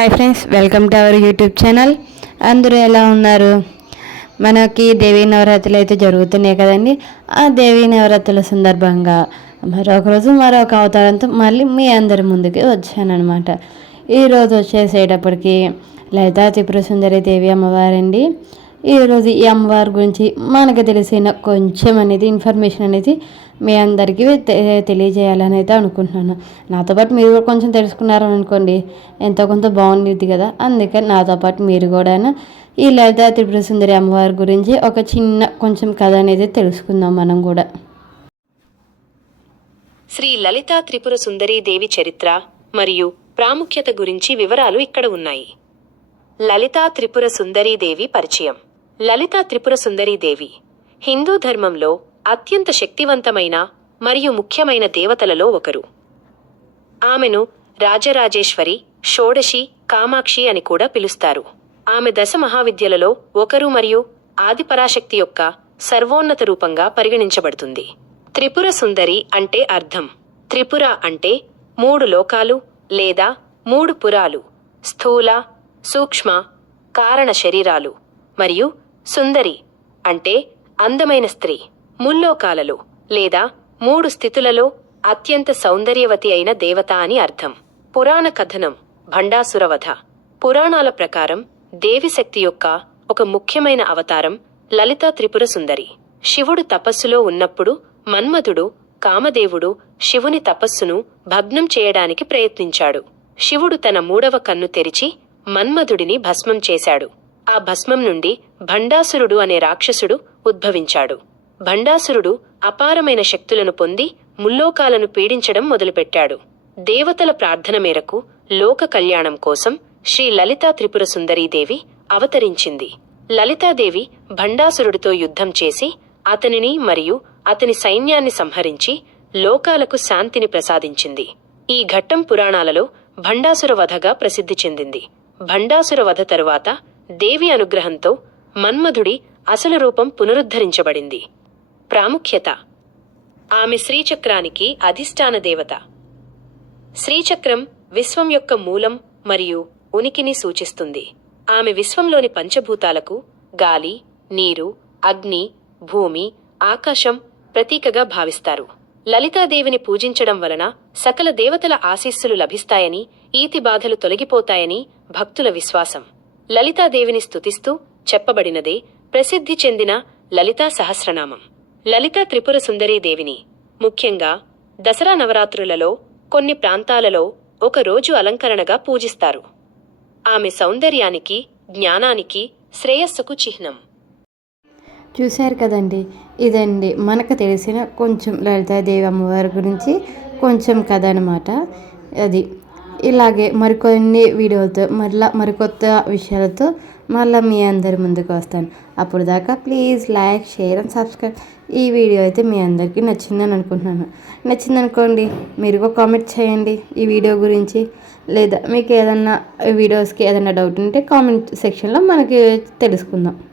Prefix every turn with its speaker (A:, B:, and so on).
A: Hi friends welcome to our YouTube channel అందరూ ఎలా ఉన్నారు? మనకి దేవీ నవరాత్రులు అయితే జరుగుతున్నాయి కదండి. ఆ దేవీ నవరాత్రుల సందర్భంగా మరొక రోజు మరొక అవతారంతో మళ్ళీ మీ అందరి ముందుకి వచ్చానమాట ఈరోజు వచ్చేసేటప్పటికి లలితా త్రిపుర సుందరి దేవి అమ్మవారండి. ఈరోజు ఈ అమ్మవారి గురించి మనకు తెలిసిన కొంచెం అనేది ఇన్ఫర్మేషన్ అనేది మీ అందరికీ తె- తెలియజేయాలని అయితే అనుకుంటున్నాను. నాతో పాటు మీరు కూడా కొంచెం తెలుసుకున్నారని అనుకోండి ఎంతో కొంత బాగుండేది కదా. అందుకే నాతో పాటు మీరు కూడా ఈ లలిత త్రిపుర సుందరి అమ్మవారి గురించి ఒక చిన్న కొంచెం కథ అనేది తెలుసుకుందాం మనం కూడా.
B: శ్రీ లలితా త్రిపుర సుందరీ దేవి చరిత్ర మరియు ప్రాముఖ్యత గురించి వివరాలు ఇక్కడ ఉన్నాయి. లలితా త్రిపుర సుందరీ దేవి పరిచయం. లలిత త్రిపుర సుందరీ దేవి. హిందూ ధర్మంలో అత్యంత శక్తివంతమైన మరియు ముఖ్యమైన దేవతలలో ఒకరు. ఆమెను రాజరాజేశ్వరి షోడశి కామాక్షి అని కూడా పిలుస్తారు. ఆమె దశ మహావిద్యలలో ఒకరు మరియు ఆదిపరాశక్తి యొక్క సర్వోన్నత రూపంగా పరిగణించబడుతుంది. త్రిపుర సుందరి అంటే అర్థం. త్రిపుర అంటే మూడు లోకాలు లేదా మూడు పురాలు స్థూల సూక్ష్మ కారణ శరీరాలు మరియు సుందరి అంటే అందమైన స్త్రీ ముల్లోకాలలో లేదా మూడు స్థితులలో అత్యంత సౌందర్యవతి అయిన దేవత అని అర్థం. పురాణ కథనం భండాసురవధ. పురాణాల ప్రకారం దేవిశక్తి యొక్క ఒక ముఖ్యమైన అవతారం లలిత త్రిపుర సుందరి. శివుడు తపస్సులో ఉన్నప్పుడు మన్మథుడు కామదేవుడు శివుని తపస్సును భగ్నం చేయడానికి ప్రయత్నించాడు. శివుడు తన మూడవ కన్ను తెరిచి మన్మధుడిని భస్మం చేశాడు. ఆ భస్మం నుండి భండాసురుడు అనే రాక్షసుడు ఉద్భవించాడు. భండాసురుడు అపారమైన శక్తులను పొంది ముల్లోకాలను పీడించడం మొదలుపెట్టాడు. దేవతల ప్రార్థన మేరకు లోక కళ్యాణం కోసం శ్రీ లలితా త్రిపుర సుందరీదేవి అవతరించింది. లలితాదేవి భండాసురుడితో యుద్ధం చేసి అతనిని మరియు అతని సైన్యాన్ని సంహరించి లోకాలకు శాంతిని ప్రసాదించింది. ఈ ఘట్టం పురాణాలలో భండాసుర వధగా ప్రసిద్ధి చెందింది. భండాసుర వధ తరువాత దేవి అనుగ్రహంతో మన్మధుడి అసలు రూపం పునరుద్ధరించబడింది. ప్రాముఖ్యత. ఆమె శ్రీచక్రానికి అధిష్టాన దేవత. శ్రీచక్రం విశ్వం యొక్క మూలం మరియు ఉనికిని సూచిస్తుంది. ఆమె విశ్వంలోని పంచభూతాలకు గాలి నీరు అగ్ని భూమి ఆకాశం ప్రతీకగా భావిస్తారు. లలితాదేవిని పూజించడం వలన సకల దేవతల ఆశీస్సులు లభిస్తాయని ఈతి బాధలు తొలగిపోతాయని భక్తుల విశ్వాసం. లలితాదేవిని స్తుతిస్తూ చెప్పబడినదే ప్రసిద్ధి చెందిన లలితా సహస్రనామం. లలితా త్రిపుర సుందరీ దేవిని. ముఖ్యంగా దసరా నవరాత్రులలో కొన్ని ప్రాంతాలలో ఒక రోజు అలంకరణగా పూజిస్తారు. ఆమె సౌందర్యానికి జ్ఞానానికి శ్రేయస్సుకు చిహ్నం.
A: చూశారు కదండి ఇదండి మనకు తెలిసిన కొంచెం లలితాదేవి అమ్మవారి గురించి కొంచెం కథ అనమాట అది ఇలాగే మరికొన్ని వీడియోలతో మరలా మరికొత్త విషయాలతో మళ్ళీ మీ అందరి ముందుకు వస్తాను. అప్పుడు దాకా please like share and subscribe. ఈ వీడియో అయితే మీ అందరికీ నచ్చిందని అనుకుంటున్నాను. నచ్చిందనుకోండి మీరు ఒక కామెంట్ చేయండి ఈ వీడియో గురించి. లేదా మీకు ఏదన్నా వీడియోస్కి ఏదైనా డౌట్ ఉంటే కామెంట్ సెక్షన్లో మనకి తెలుసుకుందాం.